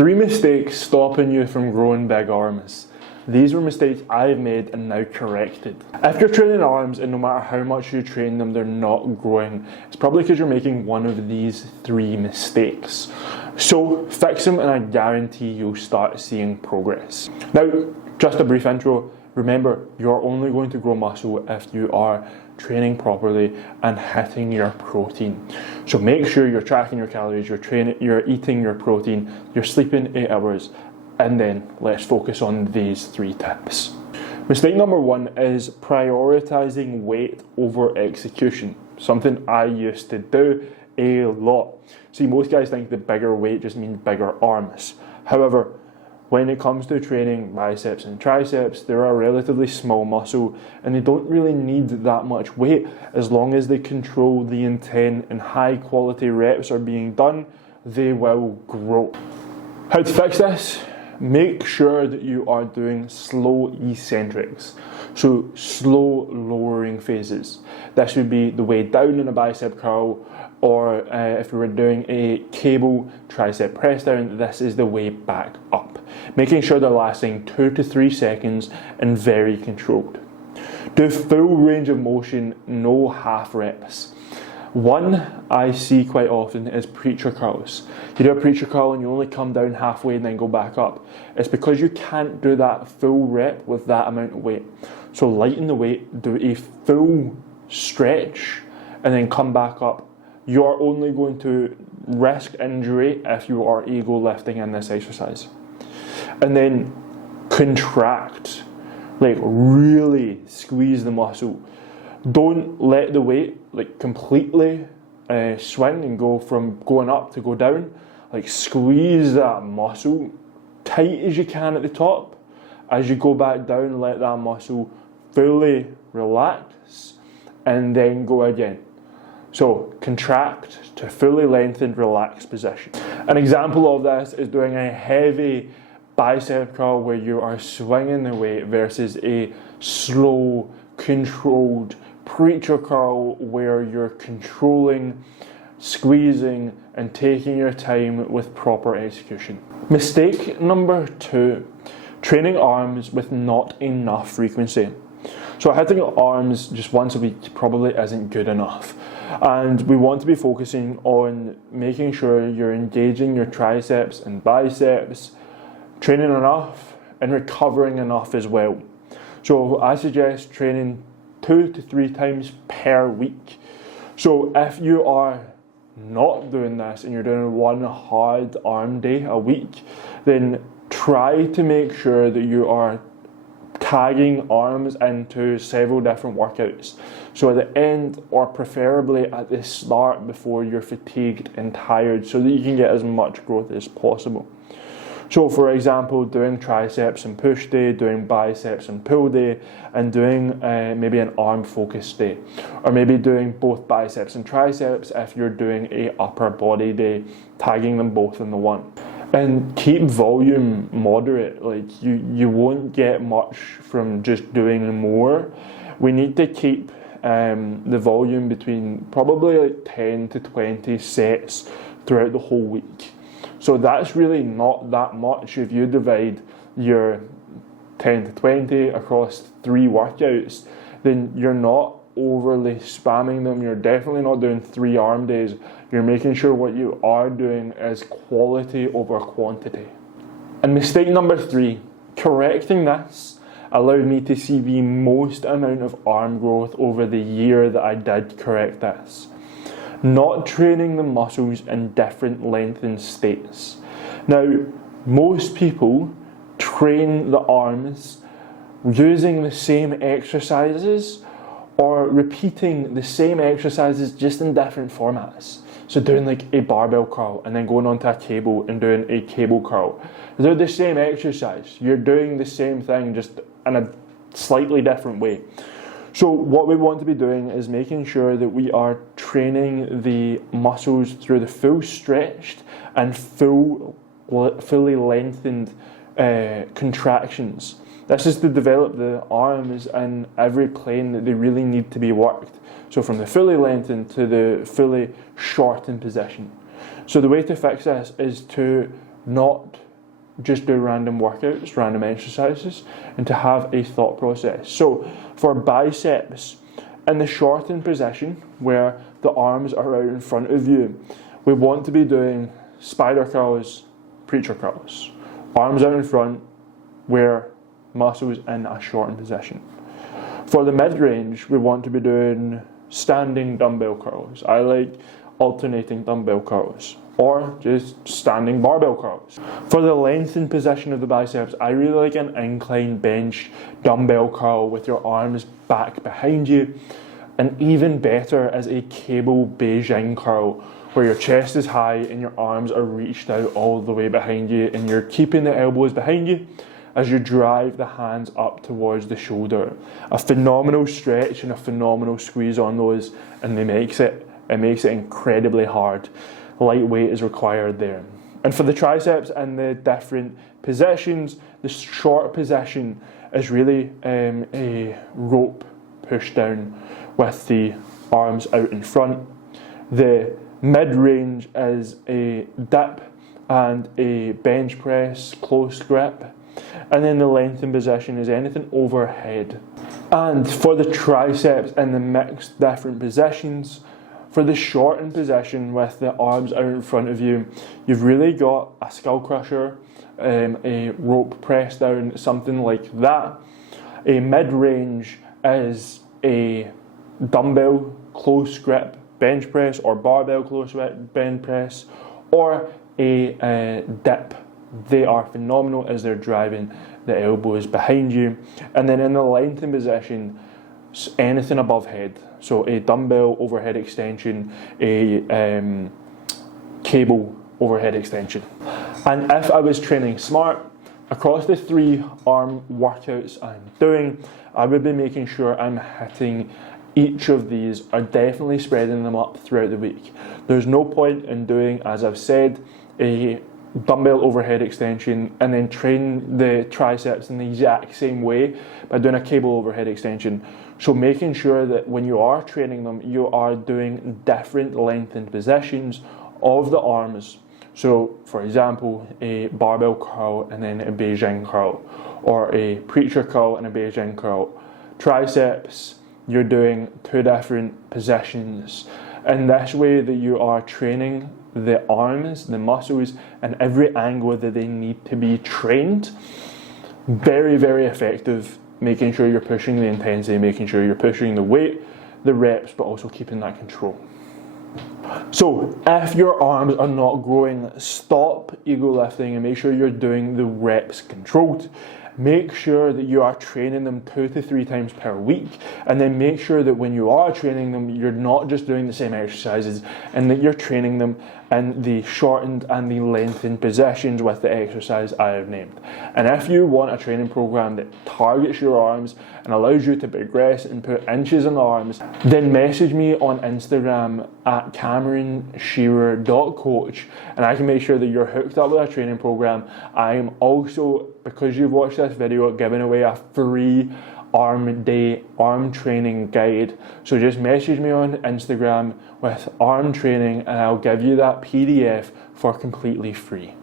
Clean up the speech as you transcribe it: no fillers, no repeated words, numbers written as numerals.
3 mistakes stopping you from growing big arms. These were mistakes I've made and now corrected. If you're training arms and no matter how much you train them, they're not growing, it's probably because you're making one of these 3 mistakes. So fix them and I guarantee you'll start seeing progress. Now, just a brief intro. Remember, you're only going to grow muscle if you are training properly and hitting your protein. So make sure you're tracking your calories, you're eating your protein, you're sleeping 8 hours, and then let's focus on these 3 tips. Mistake number 1 is prioritizing weight over execution. Something I used to do a lot. See, most guys think that bigger weight just means bigger arms. However, when it comes to training biceps and triceps, they're a relatively small muscle and they don't really need that much weight as long as they control the intent and high quality reps are being done, they will grow. How to fix this? Make sure that you are doing slow eccentrics, so slow lowering phases. This would be the way down in a bicep curl, or if we were doing a cable tricep press down, this is the way back up. Making sure they're lasting 2 to 3 seconds and very controlled. Do full range of motion, no half reps. One I see quite often is preacher curls. You do a preacher curl and you only come down halfway and then go back up. It's because you can't do that full rep with that amount of weight. So lighten the weight, do a full stretch and then come back up. You are only going to risk injury if you are ego lifting in this exercise. And then contract, like really squeeze the muscle. Don't let the weight completely swing and go from going up to go down. Squeeze that muscle tight as you can at the top. As you go back down, let that muscle fully relax and then go again. So contract to fully lengthened, relaxed position. An example of this is doing a heavy bicep curl where you are swinging the weight versus a slow, controlled preacher curl where you're controlling, squeezing, and taking your time with proper execution. Mistake number 2, training arms with not enough frequency. So hitting arms just once a week probably isn't good enough. And we want to be focusing on making sure you're engaging your triceps and biceps, training enough and recovering enough as well. So I suggest training 2 to 3 times per week. So if you are not doing this and you're doing 1 hard arm day a week, then try to make sure that you are tagging arms into several different workouts. So at the end, or preferably at the start before you're fatigued and tired, so that you can get as much growth as possible. So for example, doing triceps and push day, doing biceps and pull day, and doing maybe an arm focus day. Or maybe doing both biceps and triceps if you're doing a upper body day, tagging them both in the one. And keep volume moderate. You won't get much from just doing more. We need to keep the volume between probably 10 to 20 sets throughout the whole week. So that's really not that much if you divide your 10 to 20 across 3 workouts, then you're not overly spamming them. You're definitely not doing 3 arm days. You're making sure what you are doing is quality over quantity. And mistake number 3, correcting this allowed me to see the most amount of arm growth over the year that I did correct this. Not training the muscles in different lengthened states. Now, most people train the arms using the same exercises or repeating the same exercises just in different formats. So doing a barbell curl and then going onto a cable and doing a cable curl. They're the same exercise. You're doing the same thing just in a slightly different way. So what we want to be doing is making sure that we are training the muscles through the full stretched and fully lengthened contractions. This is to develop the arms in every plane that they really need to be worked. So from the fully lengthened to the fully shortened position. So the way to fix this is to not just do random workouts, random exercises, and to have a thought process. So for biceps, in the shortened position where the arms are out in front of you, we want to be doing spider curls, preacher curls. Arms out in front where muscles in a shortened position. For the mid-range, we want to be doing standing dumbbell curls. I like alternating dumbbell curls, or just standing barbell curls. For the lengthened position of the biceps, I really like an incline bench dumbbell curl with your arms back behind you, and even better is a cable Beijing curl, where your chest is high and your arms are reached out all the way behind you, and you're keeping the elbows behind you as you drive the hands up towards the shoulder. A phenomenal stretch and a phenomenal squeeze on those, and it makes it incredibly hard. Light weight is required there. And for the triceps and the different positions, the short position is really a rope push down with the arms out in front. The mid-range is a dip and a bench press close grip. And then the lengthened position is anything overhead. And for the triceps and the mixed different positions, for the shortened position with the arms out in front of you, you've really got a skull crusher, a rope press down, something like that. A mid-range is a dumbbell close grip bench press or barbell close grip bench press, or a dip. They are phenomenal as they're driving the elbows behind you. And then in the lengthened position, anything above head. So a dumbbell overhead extension, a cable overhead extension. And if I was training smart, across the 3 arm workouts I'm doing, I would be making sure I'm hitting each of these, or definitely spreading them up throughout the week. There's no point in doing, as I've said, a dumbbell overhead extension and then train the triceps in the exact same way by doing a cable overhead extension. So making sure that when you are training them, you are doing different lengthened positions of the arms. So for example, a barbell curl and then a Beijing curl, or a preacher curl and a Beijing curl. Triceps, you're doing 2 different positions. In this way that you are training the arms, the muscles, and every angle that they need to be trained. Very, very effective, making sure you're pushing the intensity, making sure you're pushing the weight, the reps, but also keeping that control. So if your arms are not growing, stop ego lifting and make sure you're doing the reps controlled. Make sure that you are training them 2 to 3 times per week, and then make sure that when you are training them, you're not just doing the same exercises, and that you're training them in the shortened and the lengthened positions with the exercise I have named. And if you want a training program that targets your arms and allows you to progress and put inches in the arms, then message me on Instagram at CameronShearer.coach, and I can make sure that you're hooked up with a training program. I am also, because you've watched this video, giving away a free arm day arm training guide. So just message me on Instagram with arm training and I'll give you that PDF for completely free.